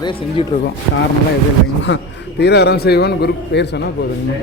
நிறைய செஞ்சிட்ருக்கோம். காரணம்லாம் எதுவும் இல்லைங்கம்மா தீர அறம் செய்வோன்னு குரூப் பேர் சொன்னால் போதுங்க.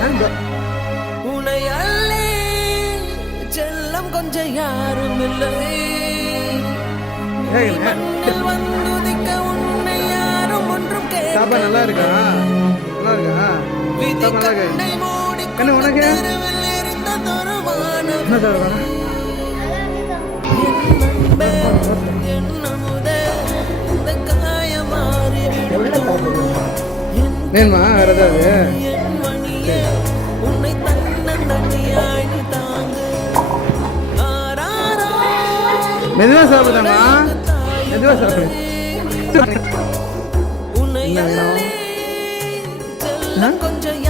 என்ன? உனையல்லே செல்லம் கொஞ்சம் யாரும் இல்லை பாப்பா நல்லா இருக்கா நல்லா இருக்கா நல்லா இருக்கா என்ன உனக்கு? என்ன சார் வேணுமா வேறு ஏதாவது மெதுவாக சாப்பிடுதாமா மெதுவாக சாப்பிடு. கொஞ்சம்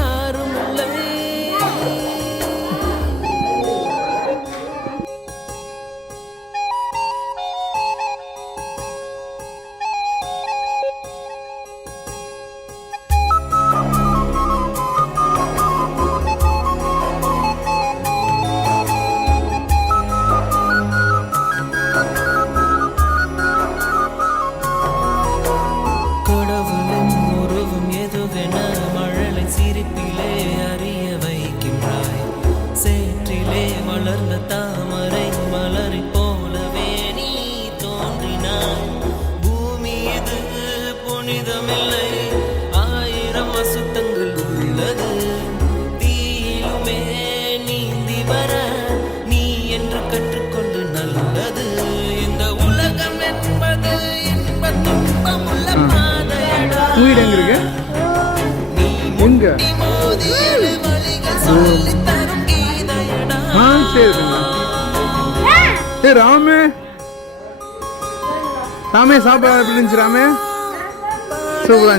வீடு எங்க இருக்கு? எங்க? ஆ சரி ஏ ராமே. ராமே சாப்பாடு எப்படி இருந்துச்சு ராமே? சூப்பராக